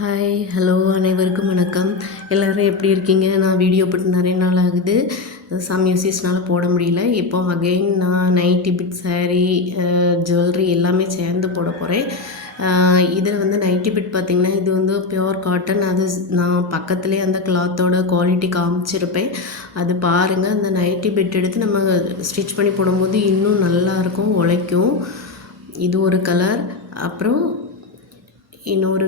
Hi hello அனைவருக்கும் வணக்கம். எல்லோரும் எப்படி இருக்கீங்க? நான் வீடியோ போட்டு நிறைய நாள் ஆகுது. சம் யூசேஸ்னால் போட முடியல. இப்போ அகெயின் நான் நைட்டி பிட் சாரீ ஜுவல்லரி எல்லாமே சேர்ந்து போட போகிறேன். இதில் வந்து நைட்டி பிட் பார்த்திங்கன்னா இது வந்து பியோர் காட்டன். அது நான் பக்கத்துலேயே அந்த கிளாத்தோட குவாலிட்டி காமிச்சிருப்பேன். அது பாருங்கள். அந்த நைட்டி பிட் எடுத்து நம்ம ஸ்டிச் பண்ணி போடும்போது இன்னும் நல்லாயிருக்கும், உழைக்கும். இது ஒரு கலர். அப்புறம் இன்னொரு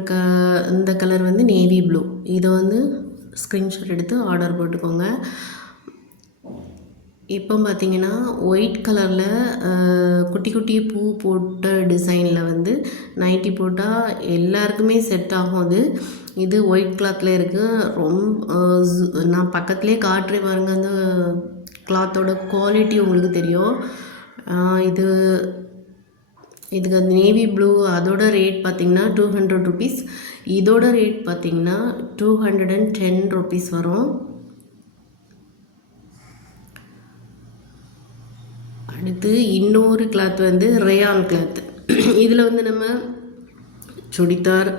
இந்த கலர் வந்து நேவி ப்ளூ. இதை வந்து ஸ்க்ரீன்ஷாட் எடுத்து ஆர்டர் போட்டுக்கோங்க. இப்போ பார்த்திங்கன்னா ஒயிட் கலரில் குட்டி குட்டி பூ போட்ட டிசைனில் வந்து நைட்டி போட்டால் எல்லாருக்குமே செட் ஆகும். இது ஒயிட் கிளாத்தில் இருக்குது. ரொம்ப நான் பக்கத்துலேயே காட்டுறேன் பாருங்கள். அந்த கிளாத்தோட குவாலிட்டி உங்களுக்கு தெரியும். இதுக்கு அந்த நேவி ப்ளூ அதோட ரேட் பார்த்திங்கன்னா 200 ருபீஸ். இதோட ரேட் பார்த்திங்கன்னா 210 ருபீஸ் வரும். அடுத்து இன்னொரு கிளாத் வந்து ரேயான் கிளாத். இதில் வந்து நம்ம சுடிதார்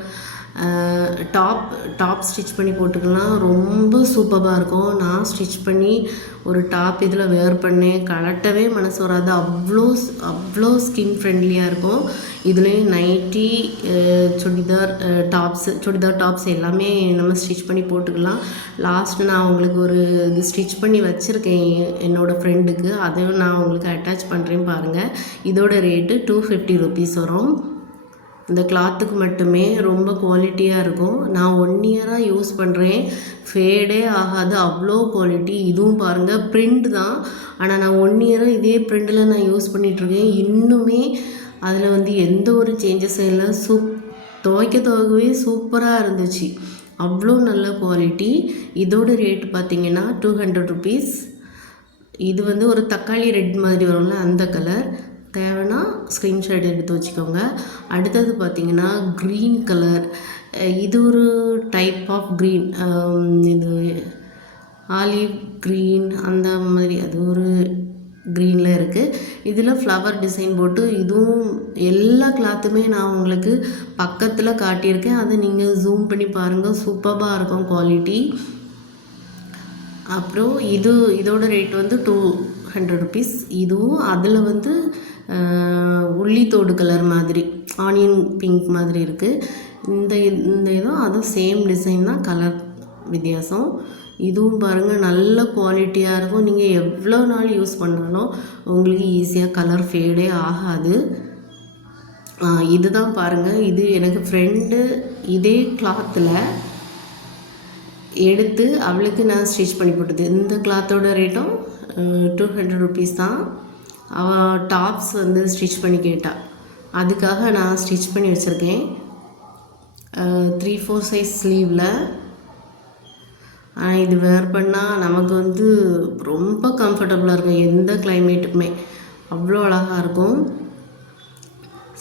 டாப் ஸ்டிச் பண்ணி போட்டுக்கலாம். ரொம்ப சூப்பராக இருக்கும். நான் ஸ்டிச் பண்ணி ஒரு டாப் இதில் வேர் பண்ணேன். கலட்டவே மனசு வராது. அவ்வளோ ஸ்கின் ஃப்ரெண்ட்லியாக இருக்கும். இதுலேயும் நைட்டி சுடிதார் டாப்ஸ் எல்லாமே நம்ம ஸ்டிச் பண்ணி போட்டுக்கலாம். லாஸ்ட்டு நான் உங்களுக்கு ஒரு இது ஸ்டிச் பண்ணி வச்சுருக்கேன் என்னோடய ஃப்ரெண்டுக்கு. அதையும் நான் உங்களுக்கு அட்டாச் பண்ணுறேன் பாருங்கள். இதோட ரேட்டு 250 ருபீஸ் வரும். இந்த கிளாத்துக்கு மட்டுமே ரொம்ப குவாலிட்டியாக இருக்கும். நான் 1 இயராக யூஸ் பண்ணுறேன். ஃபேடே ஆகாது, அவ்வளோ குவாலிட்டி. இதுவும் பாருங்கள், பிரிண்ட் தான். ஆனால் நான் 1 இயராக இதே பிரிண்டில் நான் யூஸ் பண்ணிகிட்ருக்கேன். இன்னுமே அதில் வந்து எந்த ஒரு சேஞ்சஸும் இல்லை. துவைக்கவே சூப்பராக இருந்துச்சு. அவ்வளோ நல்ல குவாலிட்டி. இதோட ரேட்டு பார்த்திங்கன்னா 200 ருபீஸ். இது வந்து ஒரு தக்காளி ரெட் மாதிரி வரும்ல, அந்த கலர். தேவைன்னா ஸ்க்ரீன்ஷாட் எடுத்து வச்சுக்கோங்க. அடுத்தது பார்த்திங்கன்னா க்ரீன் கலர். இது ஒரு டைப் ஆஃப் க்ரீன். இது ஆலிவ் க்ரீன் அந்த மாதிரி அது ஒரு க்ரீனில் இருக்குது. இதில் ஃப்ளவர் டிசைன் போட்டு இதுவும் எல்லா கிளாத்துமே நான் உங்களுக்கு பக்கத்தில் காட்டியிருக்கேன். அதை நீங்கள் ஜூம் பண்ணி பாருங்கள். சூப்பராக இருக்கும் குவாலிட்டி. அப்புறம் இதோட ரேட் வந்து 200 ருபீஸ். இதுவும் அதில் வந்து உள்ளித்தோடு கலர் மாதிரி ஆனியன் பிங்க் மாதிரி இருக்குது. இந்த இதுவும் அதுவும் சேம் டிசைன் தான், கலர் வித்தியாசம். இதுவும் பாருங்கள், நல்ல குவாலிட்டியாக இருக்கும். நீங்கள் எவ்வளோ நாள் யூஸ் பண்ணாலும் உங்களுக்கு ஈஸியாக கலர் ஃபேடே ஆகாது. இதுதான் பாருங்கள். இது எனக்கு ஃப்ரெண்டு இதே கிளாத்தில் எடுத்து அவளுக்கு நான் ஸ்டிச் பண்ணி போட்டது. இந்த கிளாத்தோட ரேட்டும் 200 ருபீஸ் தான். அவள் டாப்ஸ் வந்து ஸ்டிச் பண்ணி கேட்டாள். அதுக்காக நான் ஸ்டிச் பண்ணி வச்சுருக்கேன். 3/4 சைஸ் ஸ்லீவில். இது வேர் பண்ணால் நமக்கு வந்து ரொம்ப கம்ஃபர்டபுளாக இருக்கும். எந்த கிளைமேட்டுக்குமே அவ்வளோ அழகாக இருக்கும்.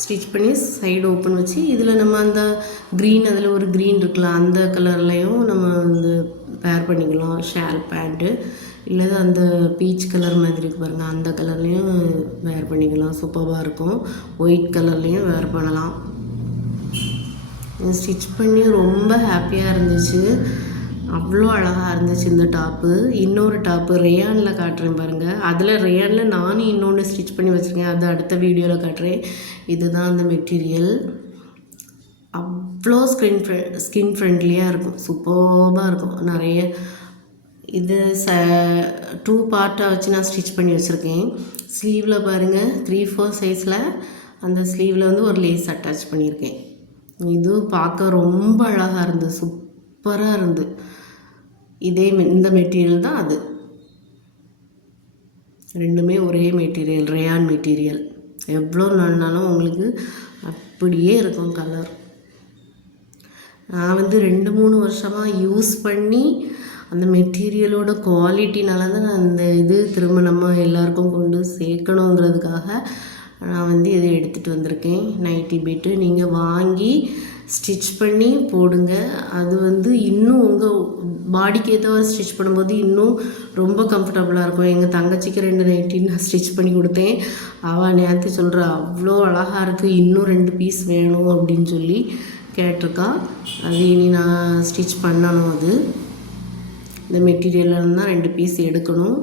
ஸ்டிச் பண்ணி சைடு ஓப்பன் வச்சு இதில் நம்ம அந்த க்ரீன், அதில் ஒரு க்ரீன் இருக்கலாம், அந்த கலர்லேயும் நம்ம வந்து பேர் பண்ணிக்கலாம். ஷால் பேண்ட்டு இல்லை அந்த பீச் கலர் மாதிரி இருக்கு பாருங்கள், அந்த கலர்லேயும் வேர் பண்ணிக்கலாம். சூப்பராக இருக்கும். ஒயிட் கலர்லேயும் வேர் பண்ணலாம். ஸ்டிச் பண்ணி ரொம்ப ஹாப்பியாக இருந்துச்சு. அவ்வளோ அழகாக இருந்துச்சு இந்த டாப்பு. இன்னொரு டாப்பு ரேயானில் காட்டுறேன் பாருங்கள். அதில் ரேயானில் நானும் இன்னொன்று ஸ்டிச் பண்ணி வச்சுருக்கேன். அது அடுத்த வீடியோவில் காட்டுறேன். இதுதான் அந்த மெட்டீரியல். அவ்வளோ ஸ்கின் ஃப்ரெண்ட்லியாக இருக்கும். சூப்பராக இருக்கும். நிறைய இது 2 பார்ட்டாக வச்சு நான் ஸ்டிச் பண்ணி வச்சுருக்கேன். ஸ்லீவில் பாருங்கள், 3/4 சைஸில் அந்த ஸ்லீவில் வந்து ஒரு லேஸ் அட்டாச் பண்ணியிருக்கேன். இது பார்க்க ரொம்ப அழகாக இருந்தது, சூப்பராக இருந்து. இந்த மெட்டீரியல் தான் அது. ரெண்டுமே ஒரே மெட்டீரியல், ரேயான் மெட்டீரியல். எவ்வளோ நாள்னாலும் உங்களுக்கு அப்படியே இருக்கும் கலர். நான் வந்து 2-3 வருஷமாக யூஸ் பண்ணி அந்த மெட்டீரியலோட குவாலிட்டினால தான் நான் அந்த திரும்ப நம்ம எல்லாருக்கும் கொண்டு சேர்க்கணுங்கிறதுக்காக நான் வந்து இதை எடுத்துகிட்டு வந்திருக்கேன். நைட்டி பிட்டு நீங்கள் வாங்கி ஸ்டிச் பண்ணி போடுங்க. அது வந்து இன்னும் உங்கள் பாடிக்கு ஏற்றவாறு ஸ்டிச் பண்ணும்போது இன்னும் ரொம்ப கம்ஃபர்டபுளாக இருக்கும். எங்கள் தங்கச்சிக்கு 2 நைட்டி நான் ஸ்டிச் பண்ணி கொடுத்தேன். அவள் நேற்று சொல்கிறா, அவ்வளோ அழகாக இருக்குது, இன்னும் 2 பீஸ் வேணும் அப்படின்னு சொல்லி. கேட்டிருக்கா. அது இனி நான் ஸ்டிச் பண்ணணும். அது இந்த மெட்டீரியல்லேருந்து தான் 2 பீஸ் எடுக்கணும்.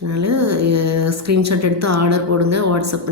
அதனால் ஸ்க்ரீன்ஷாட் எடுத்து ஆர்டர் போடுங்க, வாட்ஸ்அப்